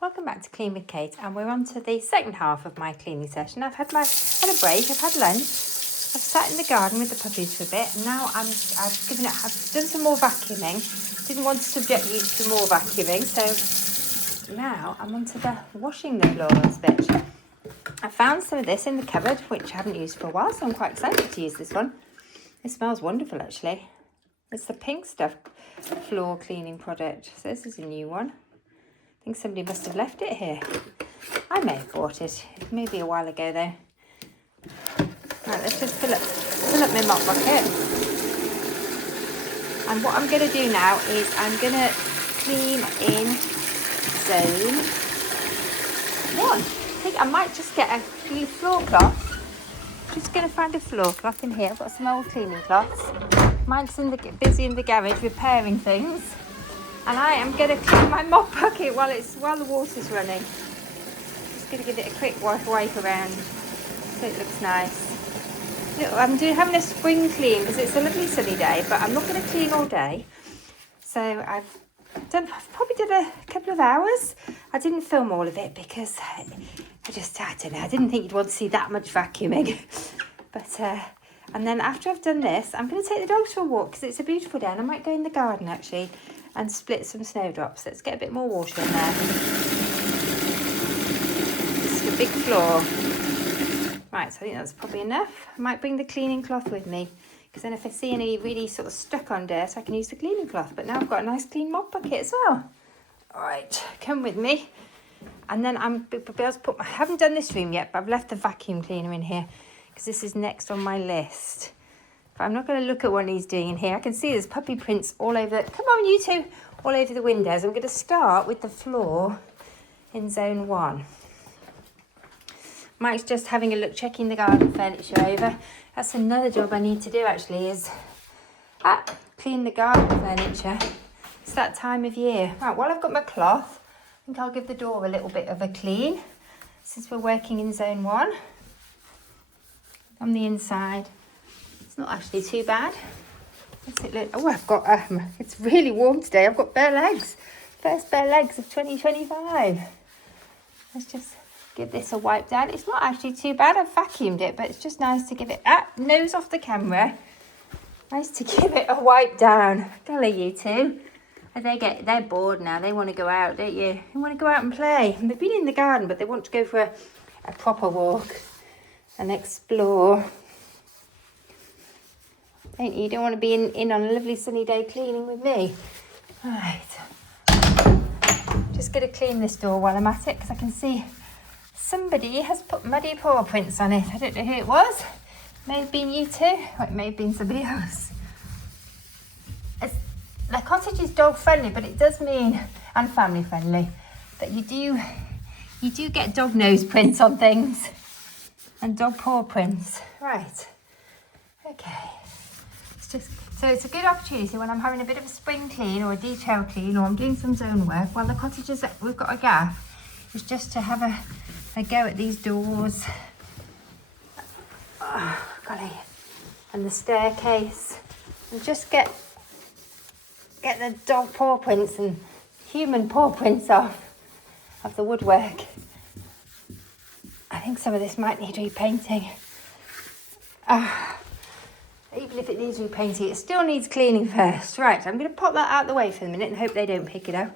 Welcome back to Clean with Kate, and we're on to the second half of my cleaning session. I've had a break, I've had lunch, I've sat in the garden with the puppies for a bit, and now I've done some more vacuuming. Didn't want to subject you to more vacuuming, so now I'm on to the washing the floors bit. I found some of this in the cupboard, which I haven't used for a while, so I'm quite excited to use this one. It smells wonderful, actually. It's the Pink Stuff floor cleaning product, so this is a new one. I think somebody must have left it here. I may have bought it, maybe a while ago though. Right, let's just fill up my mop bucket. And what I'm going to do now is I'm going to clean in zone 1. I think I might just get a floor cloth. Just going to find a floor cloth in here. I've got some old cleaning cloths. Mike's busy in the garage repairing things. And I am going to clean my mop bucket while the water's running. Just going to give it a quick wipe around so it looks nice. Look, I'm having a spring clean because it's a lovely sunny day, but I'm not going to clean all day. So I've probably did a couple of hours. I didn't film all of it because I don't know, I didn't think you'd want to see that much vacuuming. But and then after I've done this, I'm going to take the dogs for a walk because it's a beautiful day, and I might go in the garden actually and split some snowdrops. Let's get a bit more water in there. This is a big floor. Right, so I think that's probably enough. I might bring the cleaning cloth with me, because then if I see any really sort of stuck on dirt, I can use the cleaning cloth. But now I've got a nice clean mop bucket as well. All right, come with me. And then I'm be able to I haven't done this room yet, but I've left the vacuum cleaner in here, because this is next on my list. But I'm not going to look at what he's doing in here. I can see there's puppy prints all over. Come on, you two. All over the windows. I'm going to start with the floor in zone 1. Mike's just having a look, checking the garden furniture over. That's another job I need to do actually, is clean the garden furniture. It's that time of year. Right, while I've got my cloth, I think I'll give the door a little bit of a clean, since we're working in zone 1. On the inside. Not actually too bad. What's it look? Oh, I've got it's really warm today. I've got bare legs. First bare legs of 2025. Let's just give this a wipe down. It's not actually too bad. I've vacuumed it, but it's just nice to give it nose off the camera. Nice to give it a wipe down. Golly, you two. They're bored now. They want to go out, don't you? They want to go out and play. And they've been in the garden, but they want to go for a proper walk and explore. Don't you? You don't want to be in on a lovely sunny day cleaning with me. Right. Just going to clean this door while I'm at it, because I can see somebody has put muddy paw prints on it. I don't know who it was. May have been you two, or it may have been somebody else. The cottage is dog friendly, but it does mean, and family friendly, that you do get dog nose prints on things and dog paw prints. Right. Okay. So it's a good opportunity when I'm having a bit of a spring clean or a detail clean, or I'm doing some zone work while the cottage is, we've got a gap, is just to have a go at these doors. Oh, golly. And the staircase, and just get the dog paw prints and human paw prints off of the woodwork. I think some of this might need repainting. Even if it needs repainting, it still needs cleaning first. Right, I'm going to pop that out the way for a minute and hope they don't pick it up.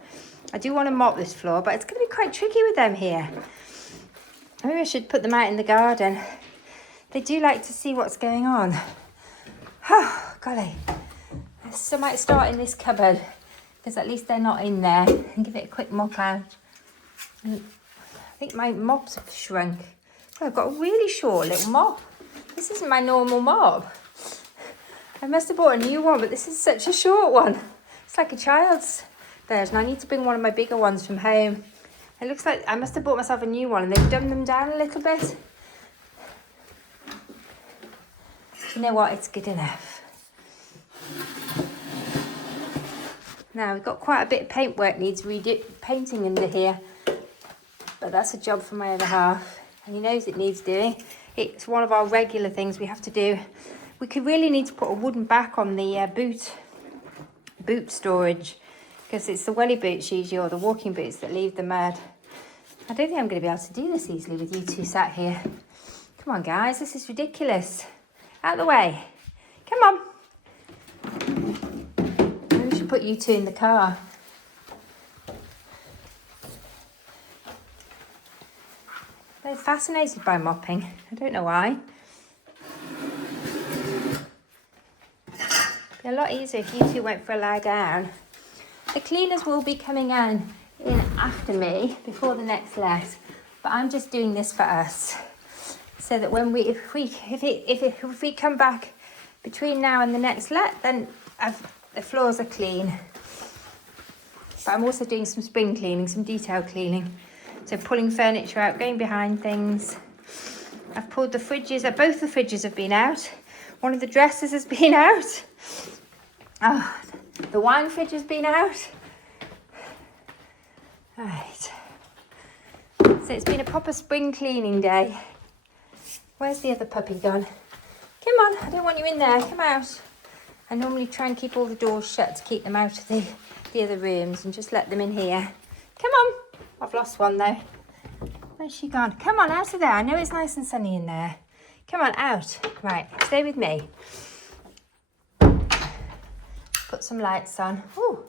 I do want to mop this floor, but it's going to be quite tricky with them here. Maybe I should put them out in the garden. They do like to see what's going on. Oh, golly. So I might start in this cupboard, because at least they're not in there, and give it a quick mop out. And I think my mops have shrunk. Oh, I've got a really short little mop. This isn't my normal mop. I must have bought a new one, but this is such a short one. It's like a child's version. I need to bring one of my bigger ones from home. It looks like I must have bought myself a new one, and they've dumbed them down a little bit. You know what? It's good enough. Now, we've got quite a bit of paintwork needs painting under here, but that's a job for my other half, and he knows it needs doing. It's one of our regular things we have to do. We could really need to put a wooden back on the boot storage, because it's the welly boots usually, or the walking boots, that leave the mud. I don't think I'm going to be able to do this easily with you two sat here. Come on, guys, this is ridiculous. Out of the way. Come on. Maybe we should put you two in the car. They're fascinated by mopping. I don't know why. It'd be a lot easier if you two went for a lie down. The cleaners will be coming in after me before the next let, but I'm just doing this for us, so that when if we come back between now and the next let, then the floors are clean. But I'm also doing some spring cleaning, some detail cleaning, so pulling furniture out, going behind things. I've pulled the fridges. Both the fridges have been out. One of the dressers has been out. Oh, the wine fridge has been out. Right. So it's been a proper spring cleaning day. Where's the other puppy gone? Come on, I don't want you in there. Come out. I normally try and keep all the doors shut to keep them out of the other rooms and just let them in here. Come on. I've lost one though. Where's she gone? Come on, out of there. I know it's nice and sunny in there. Come on, out. Right, stay with me. Put some lights on. Oh,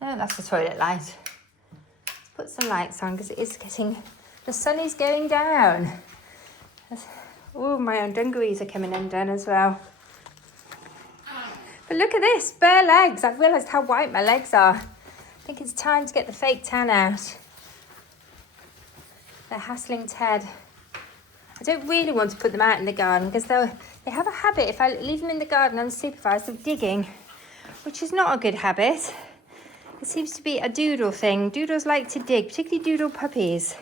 no, that's the toilet light. Let's put some lights on because it is getting, the sun is going down. Oh, my own dungarees are coming undone as well. But look at this, bare legs. I've realised how white my legs are. I think it's time to get the fake tan out. They're hassling Ted. I don't really want to put them out in the garden because they have a habit, if I leave them in the garden unsupervised, of digging, which is not a good habit. It seems to be a doodle thing. Doodles like to dig, particularly doodle puppies.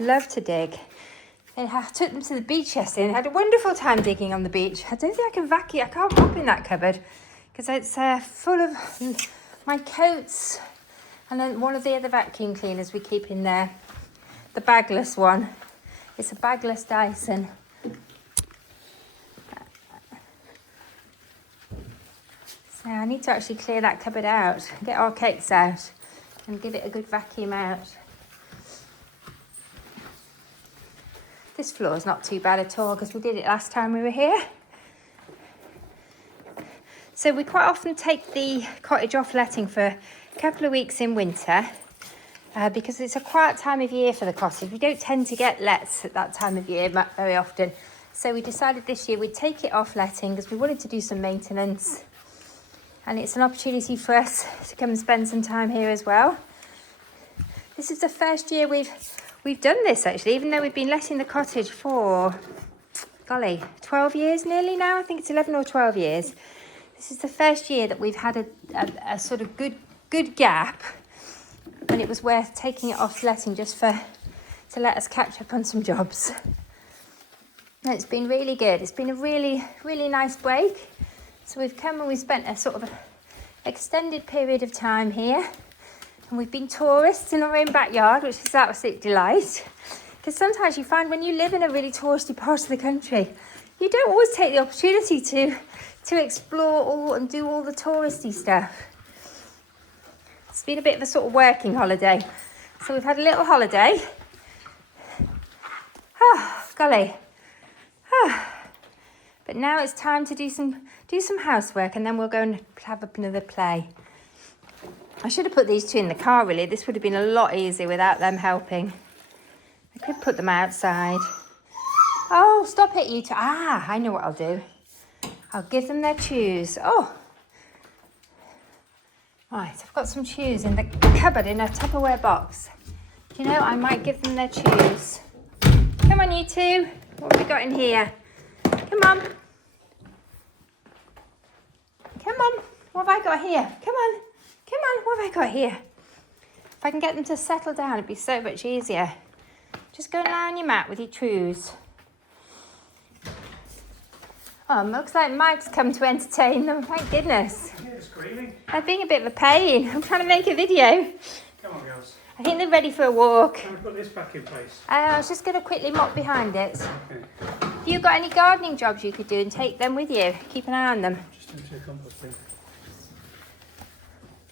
Love to dig. And I took them to the beach yesterday and had a wonderful time digging on the beach. I don't think I can vacuum. I can't mop in that cupboard because it's full of my coats and then one of the other vacuum cleaners we keep in there. The bagless one. It's a bagless Dyson. So I need to actually clear that cupboard out, get our cakes out and give it a good vacuum out. This floor is not too bad at all because we did it last time we were here. So we quite often take the cottage off letting for a couple of weeks in winter. Because it's a quiet time of year for the cottage. We don't tend to get lets at that time of year very often. So we decided this year we'd take it off letting because we wanted to do some maintenance. And it's an opportunity for us to come and spend some time here as well. This is the first year we've done this actually, even though we've been letting the cottage for, golly, 12 years nearly now. I think it's 11 or 12 years. This is the first year that we've had a sort of good gap. And it was worth taking it off letting just to let us catch up on some jobs. And it's been really good. It's been a really, really nice break. So we've come and we've spent a sort of extended period of time here. And we've been tourists in our own backyard, which is an absolute delight. Because sometimes you find when you live in a really touristy part of the country, you don't always take the opportunity to explore and do all the touristy stuff. It's been a bit of a sort of working holiday. So we've had a little holiday. Oh, golly. Oh. But now it's time to do some housework and then we'll go and have another play. I should have put these two in the car really. This would have been a lot easier without them helping. I could put them outside. Oh, stop it, you two. Ah, I know what I'll do. I'll give them their chews. Oh. Right, I've got some chews in the cupboard in a Tupperware box. Do you know, I might give them their chews. Come on, you two. What have we got in here? Come on. Come on. What have I got here? Come on. Come on. What have I got here? If I can get them to settle down, it'd be so much easier. Just go and lie on your mat with your chews. Oh, looks like Mike's come to entertain them. Thank goodness. Yeah, screaming. They're being a bit of a pain. I'm trying to make a video. Come on, girls. I think they're ready for a walk. Can we put this back in place? I was just going to quickly mop behind it. Okay. Have you got any gardening jobs you could do and take them with you? Keep an eye on them. Just into a compost bin.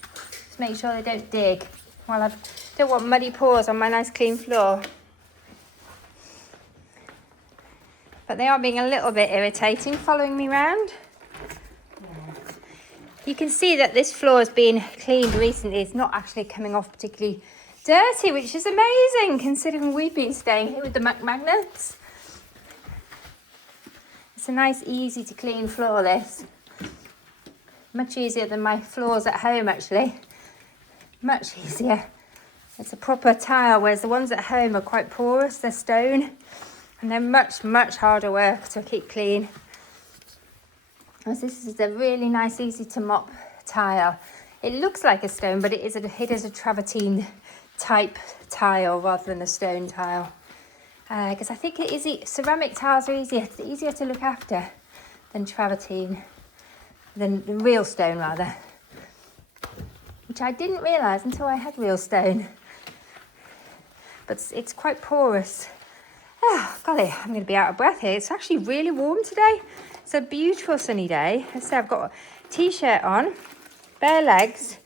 Just make sure they don't dig. while I don't want muddy paws on my nice clean floor. But they are being a little bit irritating, following me around. You can see that this floor has been cleaned recently. It's not actually coming off particularly dirty, which is amazing considering we've been staying here with the magnets. It's a nice, easy to clean floor, this. Much easier than my floors at home, actually. Much easier. It's a proper tile, whereas the ones at home are quite porous. They're stone, and they're much, much harder work to keep clean. Whereas this is a really nice, easy to mop tile. It looks like a stone, but it is a travertine type tile rather than a stone tile. Because I think ceramic tiles are easier to look after than travertine, than real stone rather. Which I didn't realise until I had real stone. But it's quite porous. Oh, golly, I'm going to be out of breath here. It's actually really warm today. It's a beautiful sunny day. As I say, I've got a t-shirt on, bare legs,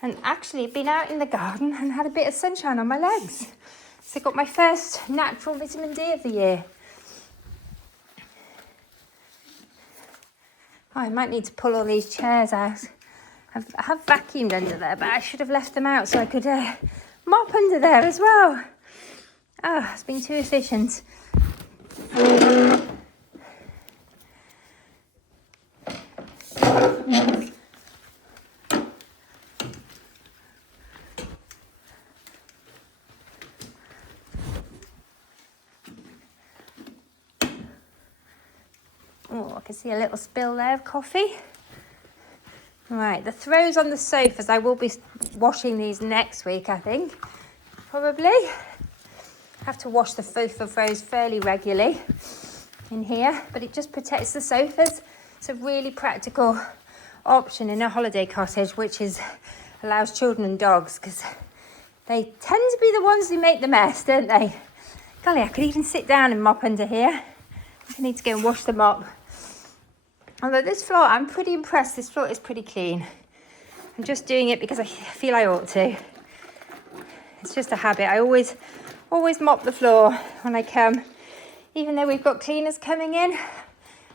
and actually been out in the garden and had a bit of sunshine on my legs. So I got my first natural vitamin D of the year. Oh, I might need to pull all these chairs out. I have vacuumed under there, but I should have left them out so I could mop under there as well. Oh, it's been too efficient. Oh, I can see a little spill there of coffee. Right, the throws on the sofas, I will be washing these next week, I think. Probably. Have to wash the sofa throws fairly regularly in here, but it just protects the sofas. It's a really practical option in a holiday cottage, which allows children and dogs, because they tend to be the ones who make the mess, don't they? Golly, I could even sit down and mop under here. I need to go and wash the mop. Although this floor, I'm pretty impressed. This floor is pretty clean. I'm just doing it because I feel I ought to. It's just a habit. I always mop the floor when I come. Even though we've got cleaners coming in,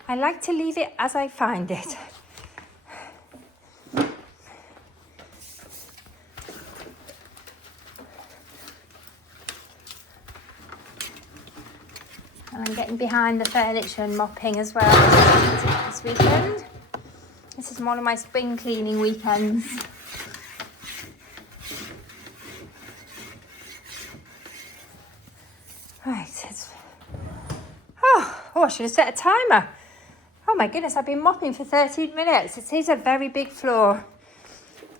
I like to leave it as I find it. And I'm getting behind the furniture and mopping as well this weekend. This is one of my spring cleaning weekends. Right, I should have set a timer. Oh my goodness, I've been mopping for 13 minutes. It is a very big floor.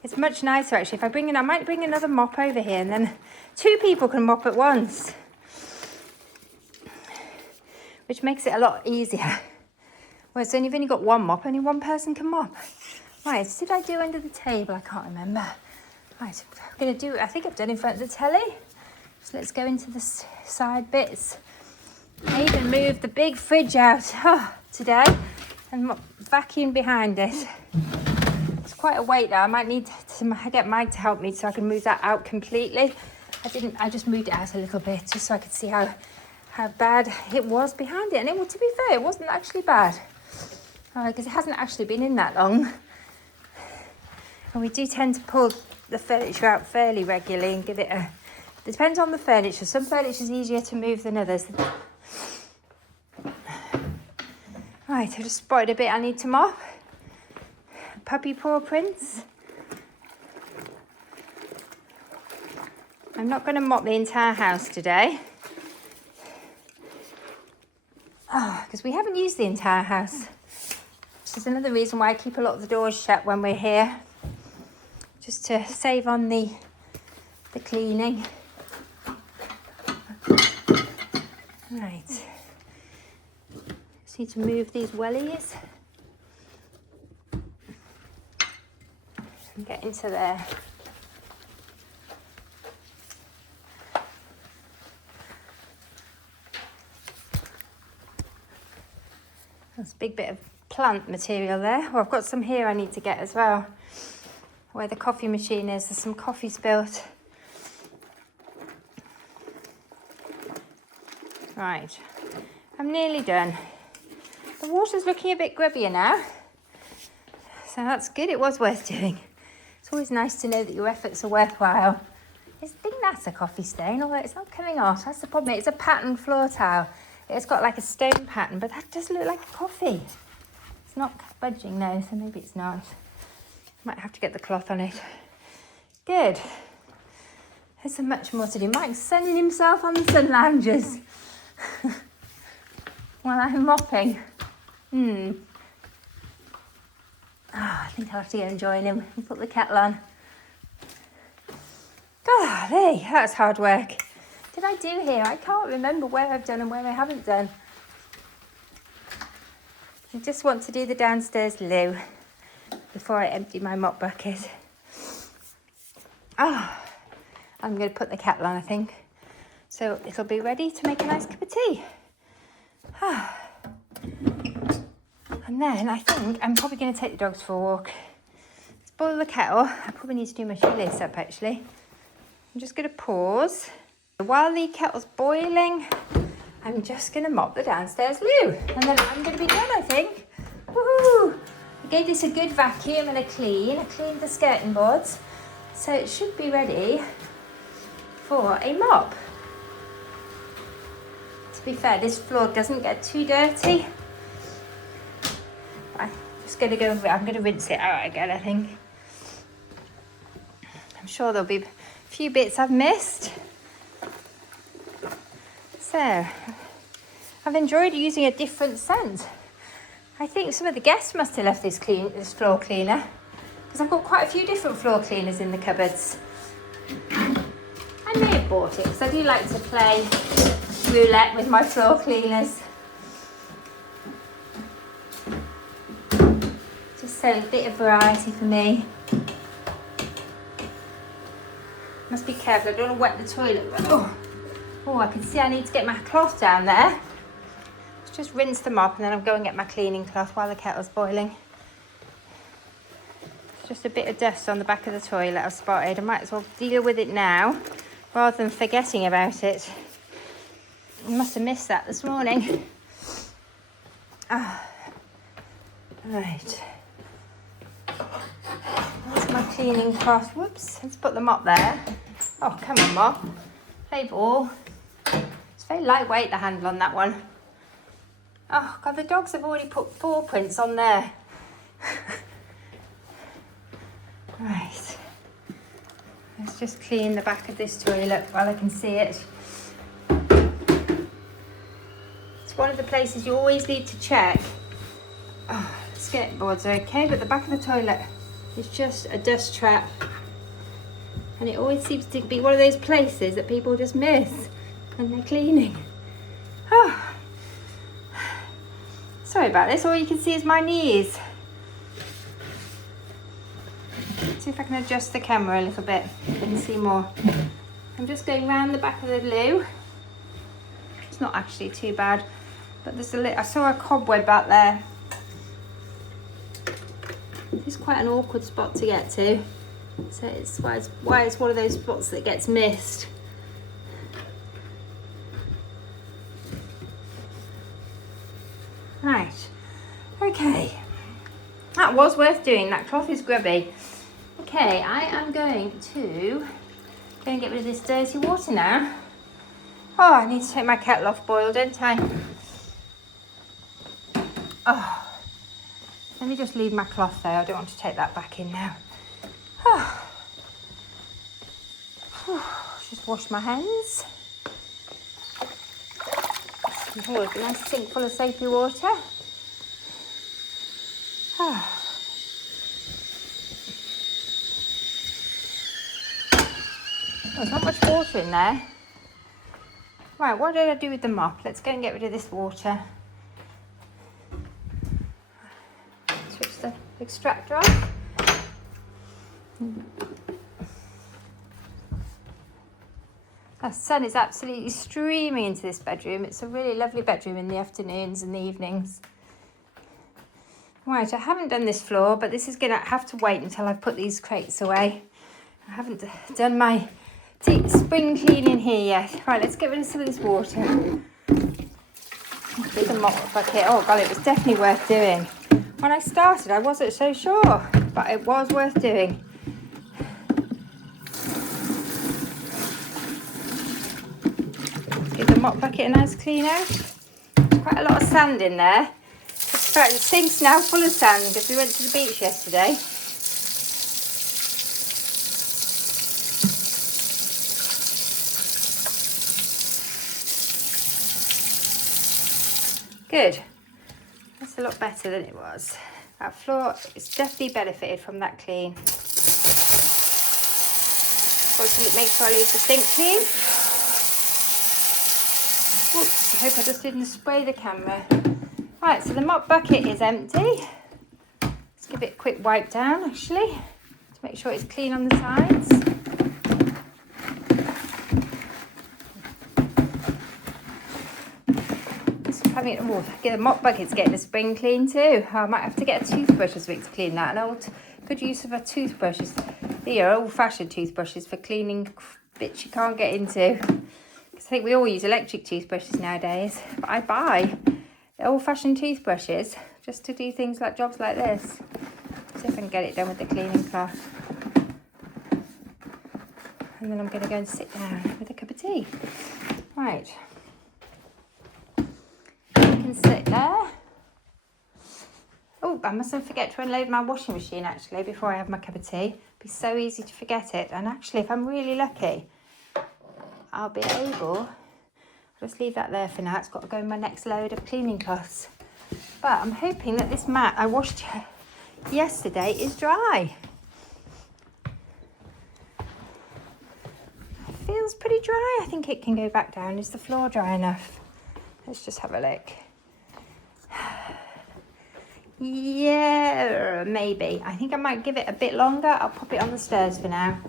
It's much nicer actually. I might bring another mop over here, and then 2 people can mop at once, which makes it a lot easier. Whereas when you've only got one mop, only one person can mop. Right, did I do under the table? I can't remember. Right, I think I've done in front of the telly. So let's go into the side bits. I even moved the big fridge out today and vacuum behind it. It's quite a weight now. I might need to get Mike to help me so I can move that out completely. I just moved it out a little bit just so I could see how bad it was behind it. And to be fair, it wasn't actually bad. Because it hasn't actually been in that long. And we do tend to pull the furniture out fairly regularly and give it a... It depends on the furniture. Some furniture is easier to move than others. Right, I've just spotted a bit I need to mop. Puppy paw prints. I'm not going to mop the entire house today. Because we haven't used the entire house. Which is another reason why I keep a lot of the doors shut when we're here. Just to save on the cleaning. Right. Just need to move these wellies. And get into there. There's a big bit of plant material there. Well, I've got some here I need to get as well. Where the coffee machine is, there's some coffee spilt Right, I'm nearly done. The water's looking a bit grubbier now. So that's good, it was worth doing. It's always nice to know that your efforts are worthwhile. I think that's a coffee stain, although it's not coming off. That's the problem. It's a patterned floor towel. It's got like a stone pattern, but that does look like a coffee. It's not budging now, so maybe it's not. Might have to get the cloth on it. Good. There's so much more to do. Mike's sunning himself on the sun lounges while I'm mopping. I think I'll have to go and join him and put the kettle on. Golly, that's hard work. What did I do here? I can't remember where I've done and where I haven't done. I just want to do the downstairs loo before I empty my mop bucket. I'm going to put the kettle on, I think. So it'll be ready to make a nice cup of tea. And then I think I'm probably going to take the dogs for a walk. Let's boil the kettle. I probably need to do my shoelace up actually. I'm just going to pause. While the kettle's boiling, I'm just going to mop the downstairs loo. And then I'm going to be done, I think. Woohoo! I gave this a good vacuum and a clean. I cleaned the skirting boards. So it should be ready for a mop. To be fair, this floor doesn't get too dirty. I'm just going to go, I'm going to rinse it out again, I think. I'm sure there'll be a few bits I've missed. So, I've enjoyed using a different scent. I think some of the guests must have left this floor cleaner, because I've got quite a few different floor cleaners in the cupboards. I may have bought it, because I do like to play roulette with my floor cleaners. Just so a bit of variety for me. Must be careful, I don't want to wet the toilet. Oh, I can see I need to get my cloth down there. Let's just rinse them up and then I'll go and get my cleaning cloth while the kettle's boiling. It's just a bit of dust on the back of the toilet I've spotted. I might as well deal with it now rather than forgetting about it. I must have missed that this morning. Right. There's my cleaning cloth. Whoops, let's put the mop there. Oh, come on, mop. Play ball. It's very lightweight, the handle on that one. Oh, God, the dogs have already put 4 prints on there. Right. Let's just clean the back of this toilet while I can see it. It's one of the places you always need to check. Oh, the skirting boards are okay, but the back of the toilet is just a dust trap. And it always seems to be one of those places that people just miss when they're cleaning. Oh. Sorry about this, all you can see is my knees. See if I can adjust the camera a little bit so you can see more. I'm just going round the back of the loo. It's not actually too bad, but there's I saw a cobweb back there. It's quite an awkward spot to get to. So it's why it's one of those spots that gets missed. Right, okay. That was worth doing, that cloth is grubby. Okay, I am going to go and get rid of this dirty water now. Oh, I need to take my kettle off boil, don't I? Oh, let me just leave my cloth there. I don't want to take that back in now. Oh. Just wash my hands. Oh, a nice sink full of soapy water. Oh. There's not much water in there. Right, what did I do with the mop? Let's go and get rid of this water. Switch the extractor off. The sun is absolutely streaming into this bedroom. It's a really lovely bedroom in the afternoons and the evenings. Right, I haven't done this floor, but this is going to have to wait until I put these crates away. I haven't done my deep spring cleaning here yet. Right, let's get rid of some of this water. with the mop bucket. Oh God, it was definitely worth doing. When I started, I wasn't so sure, but it was worth doing. Give the mop bucket a nice clean out. Quite a lot of sand in there. In fact, the sink's now full of sand because we went to the beach yesterday. Good. That's a lot better than it was. That floor is definitely benefited from that clean. Also, make sure I leave the sink clean. Oops, I hope I just didn't spray the camera. Right, so the mop bucket is empty. Let's give it a quick wipe down actually, to make sure it's clean on the sides. The mop bucket's getting the spring clean too. I might have to get a toothbrush this week to clean that. An old good use of a toothbrush is the old-fashioned toothbrushes for cleaning bits you can't get into. Because I think we all use electric toothbrushes nowadays. But I buy the old-fashioned toothbrushes just to do things like jobs like this. See if I can get it done with the cleaning cloth. And then I'm going to go and sit down with a cup of tea. Right. Can sit there. Oh, I mustn't forget to unload my washing machine actually before I have my cup of tea. It'd be so easy to forget it. And actually, if I'm really lucky, I'll be able. I'll just leave that there for now. It's got to go in my next load of cleaning cloths. But I'm hoping that this mat I washed yesterday is dry. It feels pretty dry. I think it can go back down. Is the floor dry enough? Let's just have a look. Yeah, maybe. I think I might give it a bit longer. I'll pop it on the stairs for now.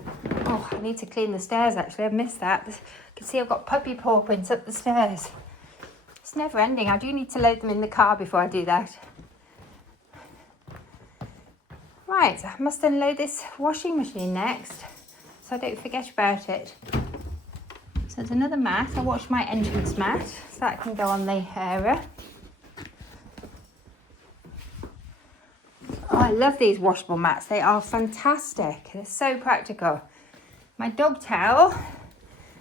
Oh, I need to clean the stairs actually. I've missed that. You can see I've got puppy paw prints up the stairs. It's never ending. I do need to load them in the car before I do that. Right, I must unload this washing machine next so I don't forget about it. So there's another mat. I'll wash my entrance mat so that can go on the area. Oh, I love these washable mats. They are fantastic. They're so practical. My dog towel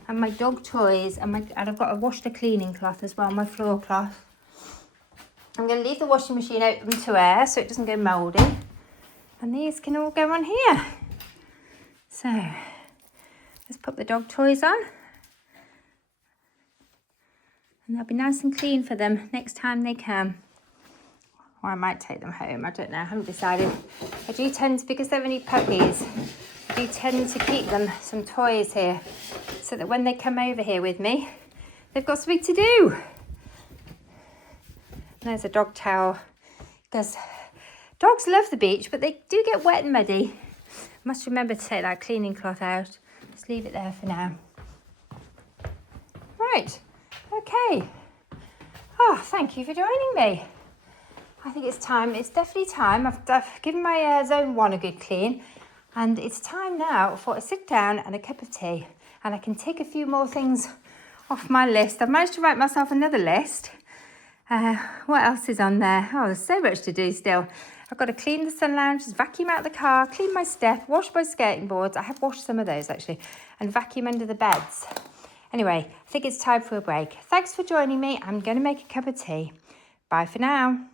and my dog toys and I've got a wash the cleaning cloth as well, my floor cloth. I'm going to leave the washing machine open to air so it doesn't go mouldy. And these can all go on here. So, let's put the dog toys on. And they'll be nice and clean for them next time they come. Or I might take them home, I don't know, I haven't decided. I do tend to, because they're only puppies, I do tend to keep them some toys here so that when they come over here with me, they've got something to do. And there's a dog towel, because dogs love the beach, but they do get wet and muddy. I must remember to take that cleaning cloth out. Just leave it there for now. Right, okay. Oh, thank you for joining me. I think it's time, it's definitely time. I've given my zone 1 a good clean and it's time now for a sit down and a cup of tea and I can take a few more things off my list. I've managed to write myself another list. What else is on there? Oh, there's so much to do still. I've got to clean the sun lounge, vacuum out the car, clean my step, wash my skating boards. I have washed some of those actually and vacuum under the beds. Anyway, I think it's time for a break. Thanks for joining me. I'm going to make a cup of tea. Bye for now.